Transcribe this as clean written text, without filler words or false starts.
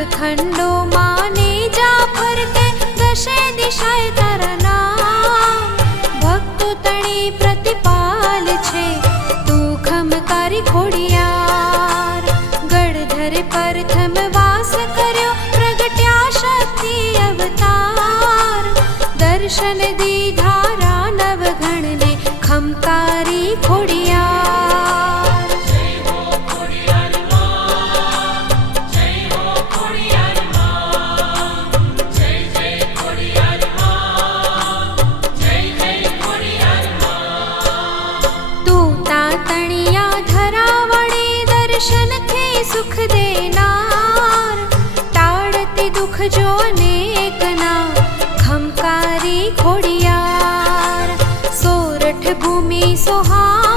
नवखंडो माने जा फरके दशे दिशाए तारा नाम। भक्तो तणी प्रतिपाल छे तू खमकारी खोडियार। गढ़धर प्रथम वास कर्यो प्रगट्या शक्ति अवतार। दर्शन दीधारा नवघण ने खमकारी खोडियार। दर्शन थे सुख देनार। टाड़ती दुख जो अनेक ना खमकारी खोडियार। सोरठ भूमि सोहा